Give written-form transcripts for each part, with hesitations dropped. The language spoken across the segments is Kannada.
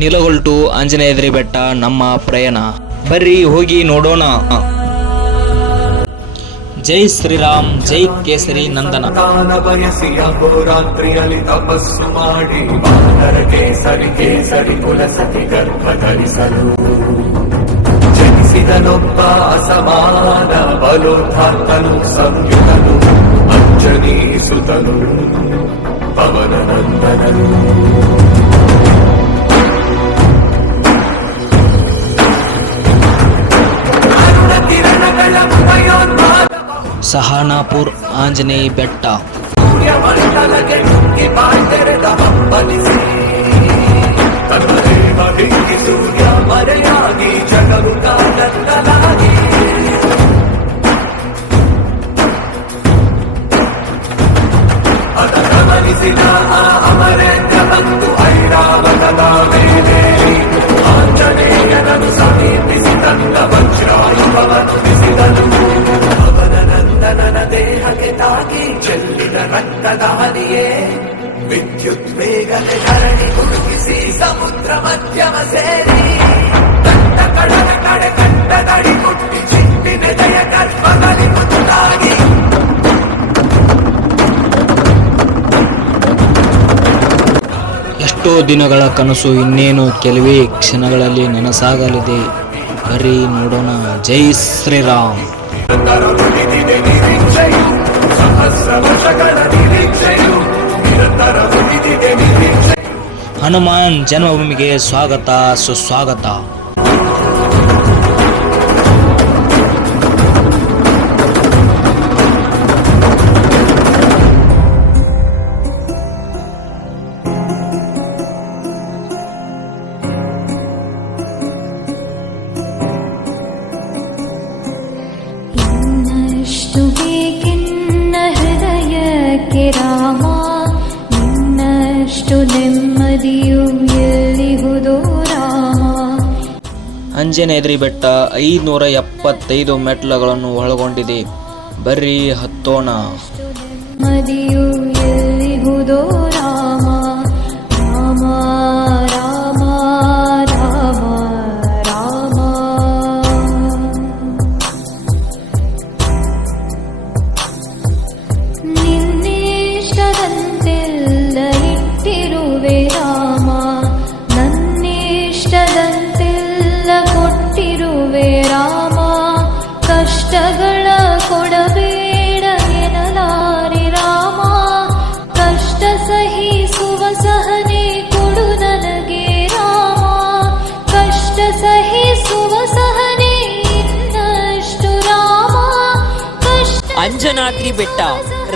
ನಿಲಗೊಲ್ಟು ಆಂಜನೇಯದ್ರಿ ಬೆಟ್ಟ ನಮ್ಮ ಪ್ರಯಾಣ. ಬರ್ರಿ ಹೋಗಿ ನೋಡೋಣ. ಜೈ ಶ್ರೀರಾಮ್, ಜೈ ಕೇಸರಿ ನಂದನ. ರಾತ್ರಿಯಲ್ಲಿ ತಪಸ್ಸು ಮಾಡಿ ಕೇಸರಿ ಕೇಸರಿ ಕುಲಸತಿ ಗರ್ಭ ಧರಿಸಲು ಜನಿಸಿದನೊಬ್ಬ ಅಸಮಾನ ಬಲೋಧಾರ್ತನು ಸಂಯುತನು ಅಂಜನಿ ಸುತನು ಪವನ ನಂದನನು. ಸಹಾನಾಪುರ್ ಆಂಜನೇಯ ಬೆಟ್ಟ. ಆಂಜನೇಯನನ್ನು ಸಮೀಪಿಸಿ ತನ್ನ ವಜ್ರಾಯುಧವನ್ನು ಬಿಸಿದನು. ನನ್ನ ದೇಹಕ್ಕೆ ತಾಗಿ ಚೆಲ್ಲಿದ ರಕ್ತದ ಹನಿಯೇ ವಿದ್ಯುತ್ ವೇಗನೆ ಧರಣಿ ಹುಡುಕಿಸಿ ಸಮುದ್ರ ಮಧ್ಯಮ ಸೇರಿ ದಟ್ಟ ಕಡಲ ಕಡೆ ಕಟ್ಟದಡಿ ಮುಟ್ಟಿ ಚಿಟ್ಟಿನ ಜಯ ಗರ್ಭದಲ್ಲಿ ಮುತ್ತಾಗಿ ಎಷ್ಟೋ ದಿನಗಳ ಕನಸು ಇನ್ನೇನು ಕೆಲವೇ ಕ್ಷಣಗಳಲ್ಲಿ ನನಸಾಗಲಿದೆ. ಬರೀ ನೋಡೋಣ. ಜೈ ಶ್ರೀರಾಮ್. ಹನುಮಾನ್ ಜನ್ಮಭೂಮಿಗೆ ಸ್ವಾಗತ ಸುಸ್ವಾಗತ. ರಾಮ ನಿನ್ನಷ್ಟು ನೆಮ್ಮದಿಯು ಎಲ್ಲಿಹುದೋ ರಾಮ. ಆಂಜನೇಯದ್ರಿ ಬೆಟ್ಟ 575 ಮೆಟ್ಲುಗಳನ್ನು ಒಳಗೊಂಡಿದೆ. ಬರ್ರಿ ಹತ್ತೋಣ. ನೆಮ್ಮದಿಯು ಎಲ್ಲಿಹುದೋ ರಾಮ ರಾಮ ರಾಮ ರಾಮ ರಾಮ. ನಿನ್ನಿಷ್ಟದಂತೆಲ್ಲ ಇಟ್ಟಿರುವೆ ರಾಮ, ನನ್ನಿಷ್ಟದಂತೆಲ್ಲ ಕೊಟ್ಟಿರುವೆ ರಾಮ. ಕಷ್ಟಗಳ ಕೊಡಬೇಡ ಎನ್ನಲಾರೆ ರಾಮ, ಕಷ್ಟ ಸಹಿಸುವ ಸಹನೆ ಕೊಡು ನನಗೆ ರಾಮ, ಕಷ್ಟ ಸಹಿಸುವ ಸಹನೆ ಇನ್ನಷ್ಟು ರಾಮ. ಅಂಜನಾದ್ರಿ ಬೆಟ್ಟ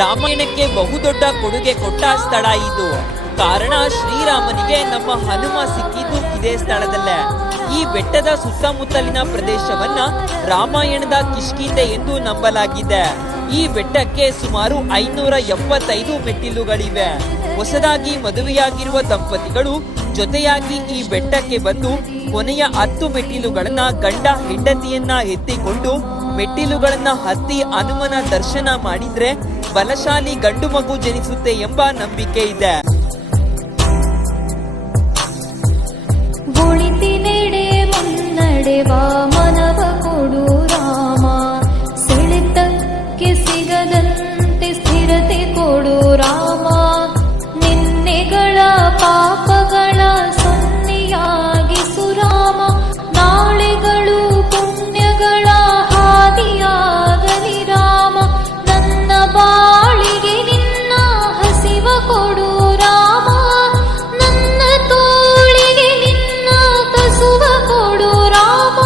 ರಾಮಾಯಣಕ್ಕೆ ಬಹುದೊಡ್ಡ ಕೊಡುಗೆ ಕೊಟ್ಟ ಸ್ಥಳ ಇದು. ಕಾರಣ ಶ್ರೀರಾಮನಿಗೆ ನಮ್ಮ ಹನುಮ ಸಿಕ್ಕಿದ್ದು ಇದೇ ಸ್ಥಳದಲ್ಲೇ. ಈ ಬೆಟ್ಟದ ಸುತ್ತಮುತ್ತಲಿನ ಪ್ರದೇಶವನ್ನ ರಾಮಾಯಣದ ಕಿಷ್ಕಿಂಧೆ ಎಂದು ನಂಬಲಾಗಿದೆ. ಈ ಬೆಟ್ಟಕ್ಕೆ ಸುಮಾರು 575 ಮೆಟ್ಟಿಲುಗಳಿವೆ. ಹೊಸದಾಗಿ ಮದುವೆಯಾಗಿರುವ ದಂಪತಿಗಳು ಜೊತೆಯಾಗಿ ಈ ಬೆಟ್ಟಕ್ಕೆ ಬಂದು ಕೊನೆಯ 10 ಮೆಟ್ಟಿಲುಗಳನ್ನ ಗಂಡ ಹೆಂಡತಿಯನ್ನ ಎತ್ತಿಕೊಂಡು ಮೆಟ್ಟಿಲುಗಳನ್ನ ಹತ್ತಿ ಹನುಮನ ದರ್ಶನ ಮಾಡಿದ್ರೆ ಬಲಶಾಲಿ ಗಂಡು ಮಗು ಜನಿಸುತ್ತೆ ಎಂಬ ನಂಬಿಕೆ ಇದೆ. ಒಳಿತಿನೆಡೆ ಮುನ್ನಡೆವ ಮನವ ಕೊಡು ರಾಮ, ಸೆಳೆತಕ್ಕೆ ಸಿಗದಂತೆ ಸ್ಥಿರತೆ ಕೊಡು ರಾಮ. ನಿನ್ನೆಗಳ ಪಾಪಗಳ ಸೊನ್ನೆಯಾಗಿಸು ರಾಮ, ನಾಳೆಗಳು ಪುಣ್ಯಗಳ ಹಾದಿಯಾಗಲಿ ರಾಮ. ನನ್ನ ಬಾಳಿಗೆ ನಿನ್ನ ಹಸಿವ ಕೊಡು ರಾಮ, ನನ್ನ ತೋಳಿಗೆ ನಿನ್ನ ಕಸುವ ಕೊಡು ರಾಮ.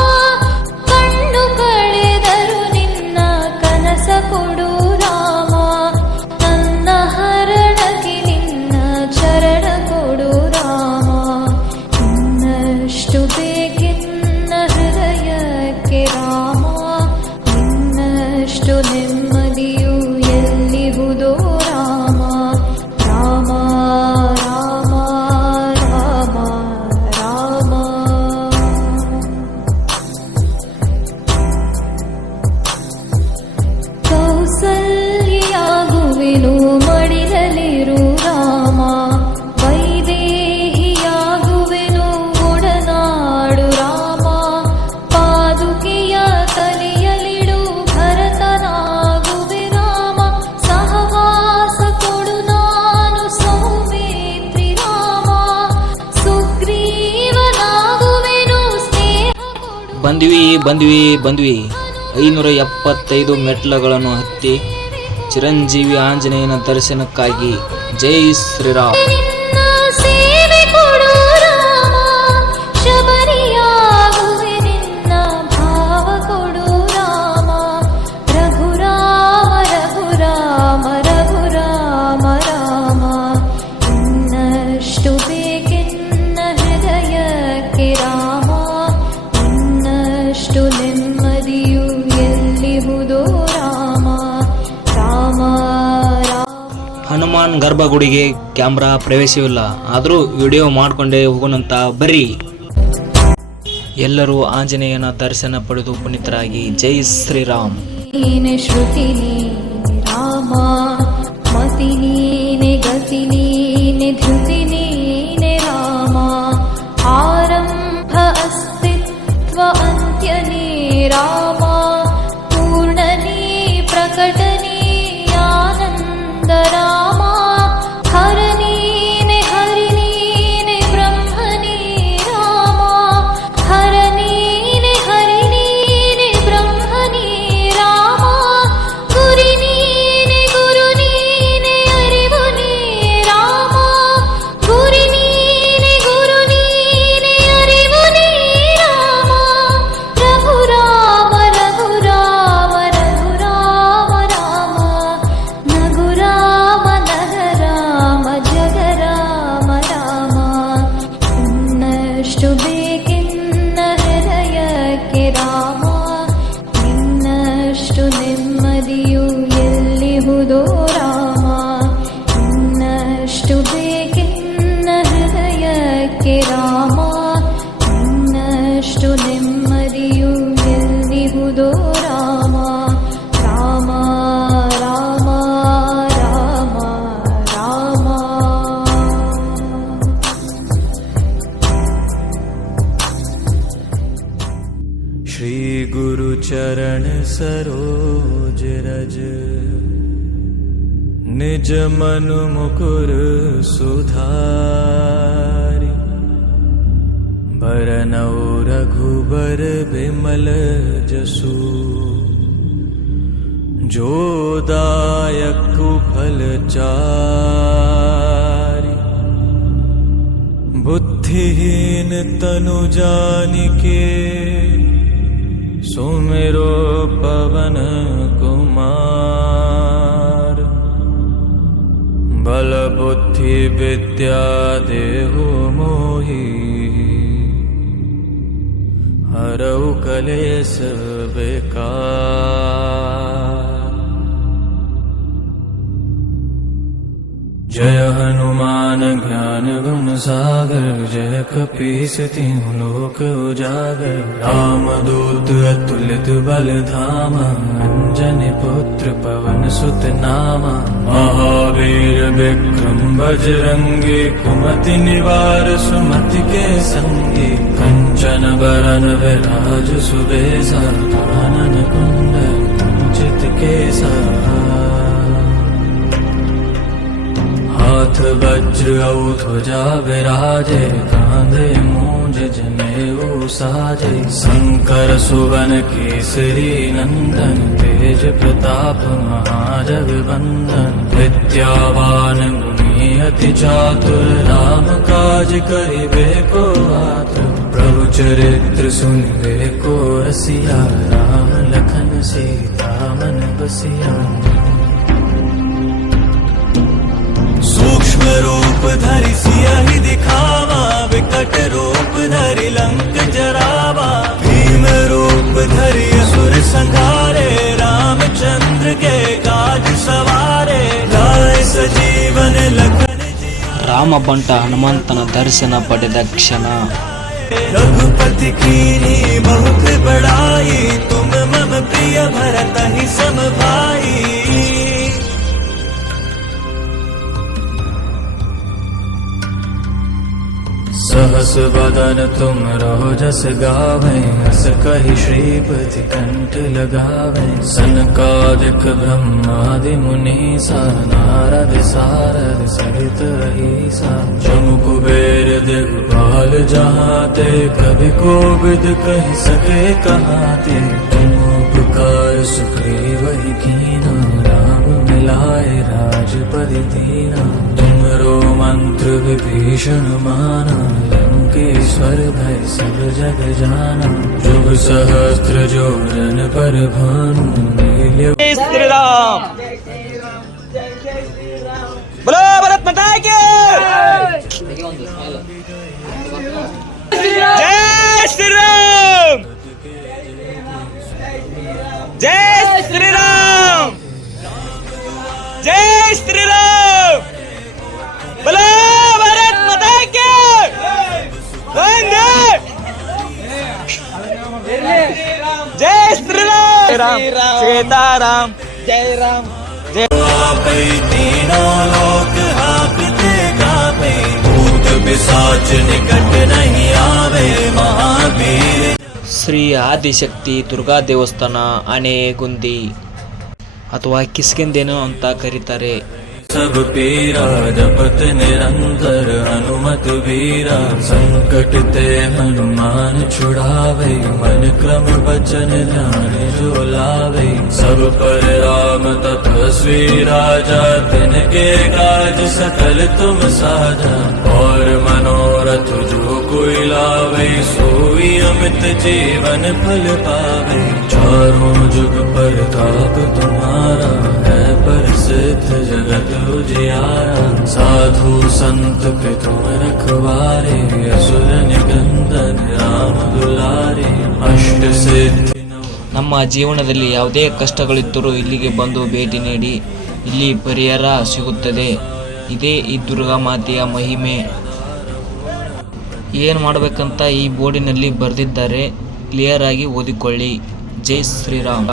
ಬಂದ್ವಿ 575 ಮೆಟ್ಲುಗಳನ್ನು ಹತ್ತಿ ಚಿರಂಜೀವಿ ಆಂಜನೇಯನ ದರ್ಶನಕ್ಕಾಗಿ. ಜೈ ಶ್ರೀರಾಮ್. ನಿನ್ನ ಸೇವೆ ಕೊಡು ರಾಮ, ಶಬರಿಯಾಗುವೆ ನಿನ್ನ ಭಾವ ಕೊಡು ರಾಮ. ರಘುರಾಮ ರಘುರಾಮ ರಘುರಾಮ ರಾಮ, ಇನ್ನಷ್ಟು ಬೇಕೆನ್ನ ಹೃದಯಕ್ಕೆ ರಾಮ. ಇನ್ನಷ್ಟು ನೆಮ್ಮದಿಯು ಎಲ್ಲಿಹುದೋ ರಾಮ ರಾಮ ರಾಮ. ಹನುಮಾನ್ ಗರ್ಭಗುಡಿಗೆ ಕ್ಯಾಮ್ರಾ ಪ್ರವೇಶವಿಲ್ಲ, ಆದರೂ ವಿಡಿಯೋ ಮಾಡ್ಕೊಂಡೇ ಹೋಗೋಣಂತ ಬರ್ರಿ. ಎಲ್ಲರೂ ಆಂಜನೇಯನ ದರ್ಶನ ಪಡೆದು ಪುನೀತರಾಗಿ. ಜೈ ಶ್ರೀರಾಮ್. ನೀನೆ ಶ್ರುತಿ ನೀನೆ ರಾಮ, ಮತಿ ನೀನೆ ಗತಿ ನೀನೆ ಧೃತಿ ನೀನೆ ರಾಮ. ಆರಂಭ ಅಸ್ತಿತ್ವ ಅಂತ್ಯ ನೀ ರಾಮ, ಪೂರ್ಣ ನೀ ಪ್ರಕಟ ನೀ ಆನಂದ ರಾಮ. ಹರ ನೀನೆ ಹರಿ ನೀನೆ ಬ್ರಹ್ಮ ನೀ ರಾಮ. ಹರ ನೀನೆ ಹರಿ ನೀನೆ ಬ್ರಹ್ಮ ನೀ ರಾಮ. ಗುರಿ ನೀನೆ ಗುರು ನೀನೆ ಅರಿವು ನೀ ರಾಮ. ಗುರಿ ನೀನೆ ಗುರು ನೀನೆ ಅರಿವು ನೀ ರಾಮ. ರಘುರಾಮ ರಘುರಾಮ ರಘುರಾಮ ರಾಮ, ನಗುರಾಮ ನಗರಾಮ ಜಗರಾಮ ರಾಮ. ಇನ್ನಷ್ಟು ಬೇಕೆನ್ನ ಹೃದಯಕ್ಕೆ ರಾಮ, ಇನ್ನಷ್ಟು ನೆಮ್ಮದಿಯು ಎಲ್ಲಿಹುದೋ ರಾಮ. ಇನ್ನಷ್ಟು ಬೇಕೆನ್ನ ಹೃದಯಕ್ಕೆ ರಾಮ, ಇನ್ನಷ್ಟು ನೆಮ್ಮದಿಯು ಎಲ್ಲಿಹುದೋ ರಾಮ ರಾಮ ರಾಮ ರಾಮ ರಾಮ. श्री गुरु चरण सरोज रज, निज मनु मुकुर सुधारि. बरनौ रघुबर बिमल जसु, जो दायक फल चारि. बुद्धिहीन तनु जानिके, सुमिरो पवन कुमार. बल बुद्धि विद्या देहु मोहि, हरऊ कलेश बेकार. जय हनुमान ज्ञान गुण सागर, जय कपीस तिहुँ लोक उजागर. रामदूत अतुलित बल धामा, अंजनी पुत्र पवन सुत नामा. महावीर विक्रम बजरंगी, कुमति निवार सुमति के संगी. कंचन बरन विराज सुबेसा, कानन कुंडल कुंचित केसा. हाथ वज्र औ ध्वजा विराजे, कांधे मूंज जनेऊ साजे. शंकर सुवन केसरी नंदन, तेज प्रताप महाजगवंदन. विद्यावान गुणी अति चातुर, राम काज करिबे को आतुर. प्रभु चरित्र सुनिबे को रसिया, राम लखन सीता मन बसिया. सूक्ष्म रूप धरि सियहि दिखावा, विकट रूप धरि लंक जरावा. भीम रूप धरि असुर संहारे, रामचंद्र के काज सवारे. लाए सजीवन लखन ರಾಮ ಬಂಟ ಹನುಮಂತನ ದರ್ಶನ ಪಡೆದ ಕ್ಷಣ. रघुपति कीनी बहुत बड़ाई, तुम मम प्रिय भरत ही सम भाई. सहस बदन तुम रहो जस गावे, अस कहि श्रीपति कंठ लगावे। सनकादिक ब्रह्मादि मुनीसा, नारद सारद सहित अहिसा। जम कुबेर दिग्पाल जहाते, कभी कोविद कहि सके कहाते। तुम उपकार सुग्रीव ही कीना, राम मिलाए राजपद दीना। तुमरो मंत्र विभीषण माना, लंकेश्वर भय सब जग जाना। जुग सहस्त्र जोड़न पर भानु, नील्य जय श्री राम। बोलो भारत माता की जय श्री राम। जय श्री राम। जय श्री राम। बोलो भारत माता की वंदे। जय श्री राम। सीताराम जय राम। आपै तीनों लोक हाकते गावे। भूत पिशाच निकट नहीं आवे, महावीर। ಶ್ರೀ ಆದಿಶಕ್ತಿ ದುರ್ಗಾ ದೇವಸ್ಥಾನ ಆನೆಗುಂದಿ ಅಥವಾ ಕಿಷ್ಕಿಂಧೆನು ಅಂತ ಕರೀತಾರೆ. सब पीरा जपत निरंतर हनुमत वीरा। संकट ते हनुमान छुड़ावे, मन क्रम वचन ध्यान जो लावे। सब पर राम तपस्वी राजा, तिनके काज सकल तुम साजा। और मनोरथ जो कोई लावे, सोई अमित जीवन फल पावे। चारों जुग परताप तुम्हारा, है प्रसिद्ध जगत उजियारा। साधु संत के तुम रखवारे, असुर निकंदन राम दुलारे। अष्ट सिद्धि ನಮ್ಮ ಜೀವನದಲ್ಲಿ ಯಾವುದೇ ಕಷ್ಟಗಳಿದ್ದರೂ ಇಲ್ಲಿಗೆ ಬಂದು ಭೇಟಿ ನೀಡಿ, ಇಲ್ಲಿ ಪರಿಹಾರ ಸಿಗುತ್ತದೆ. ಇದೇ ಈ ದುರ್ಗಾ ಮಾತೆಯ ಮಹಿಮೆ. ಏನು ಮಾಡಬೇಕಂತ ಈ ಬೋರ್ಡಿನಲ್ಲಿ ಬರೆದಿದ್ದಾರೆ, ಕ್ಲಿಯರ್ ಆಗಿ ಓದಿಕೊಳ್ಳಿ. ಜೈ ಶ್ರೀರಾಮ್.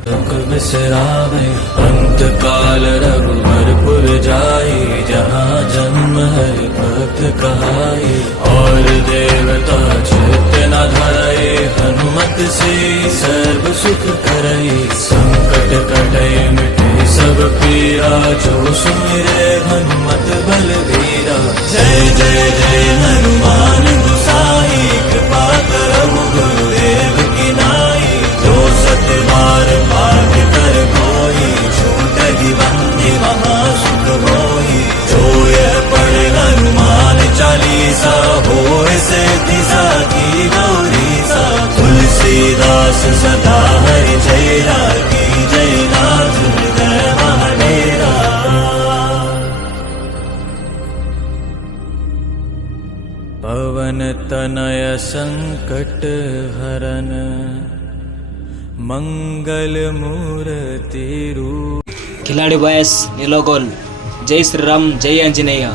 बिसरावे, अंत काल रघुवरपुर जाई। जहाँ जन्म हरि भक्त कहाई, और देवता चित्त न धरई। हनुमत से सर्व सुख करई, संकट कटै मिटे सब पीरा। जो सुमिरे हनुमत बलवीरा। जय जय जय हनुमान गोसाई, कृपा करहु गुरुदेव की नाई। जो सतबार पाठ कर कोई, छूटहि बंदी महा सुख होई। जो यह पढ़े हनुमान चालीसा, होय सिद्धि साखी गौरीसा। तुलसीदास सदा हरि जय रागी, जय नाथ हृदय महाडेरा। पवन तनय संकट हरन, मंगल मूर्ति रूप। ಕಿಲಾಡಿ ಬಾಯಸ್ ನಿಲೋಗೋಲ್. ಜೈ ಶ್ರೀರಾಮ್. ಜೈ ಆಂಜನೇಯ.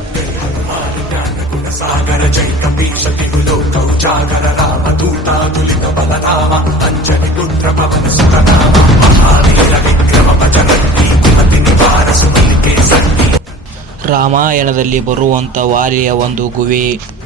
सागर जय कपीश तिगुलोक उजागर राम दूतातुलित बलराम। अंजनी पुत्र पवन सुत नाम, महावीर विक्रम बजरंगी। कुमति निवार सुनील के संगी। ರಾಮಾಯಣದಲ್ಲಿ ಬರುವಂತ ವಾಲಿಯ ಒಂದು ಗುವೆ.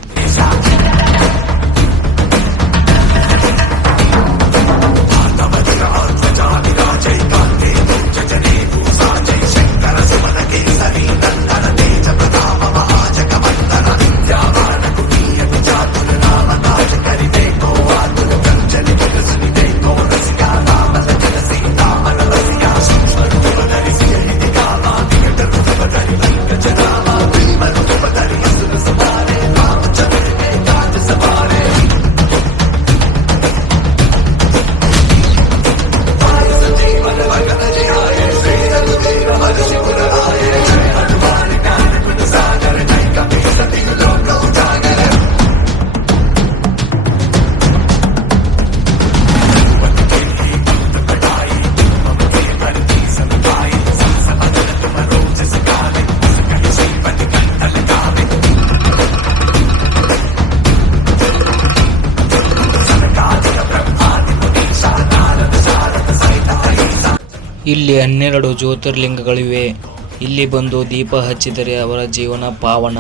ಇಲ್ಲಿ 12 ಜ್ಯೋತಿರ್ಲಿಂಗಗಳಿವೆ. ಇಲ್ಲಿ ಬಂದು ದೀಪ ಹಚ್ಚಿದರೆ ಅವರ ಜೀವನ ಪಾವನ.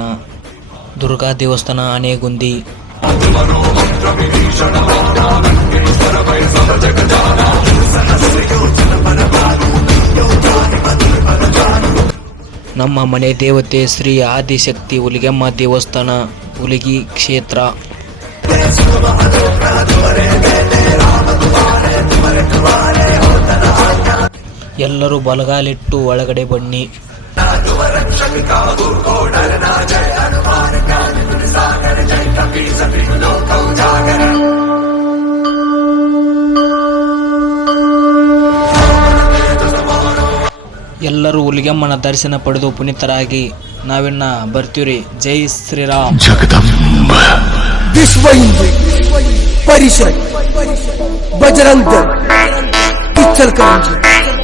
ದುರ್ಗಾ ದೇವಸ್ಥಾನ ಆನೆಗುಂದಿ. ನಮ್ಮ ಮನೆ ದೇವತೆ ಶ್ರೀ ಆದಿಶಕ್ತಿ ಹುಲಿಗೆಮ್ಮ ದೇವಸ್ಥಾನ, ಹುಲಿಗಿ ಕ್ಷೇತ್ರ. ಎಲ್ಲರೂ ಬಲಗಾಲಿಟ್ಟು ಒಳಗಡೆ ಬನ್ನಿ. ಎಲ್ಲರೂ ಹುಲಿಗೆಮ್ಮನ ದರ್ಶನ ಪಡೆದು ಪುನೀತರಾಗಿ ನಾವಿನ್ನ ಬರ್ತೀವ್ರಿ. ಜೈ ಶ್ರೀರಾಮ್. विश्व हिंदू परिषद बजरंग दल इचलकरंजी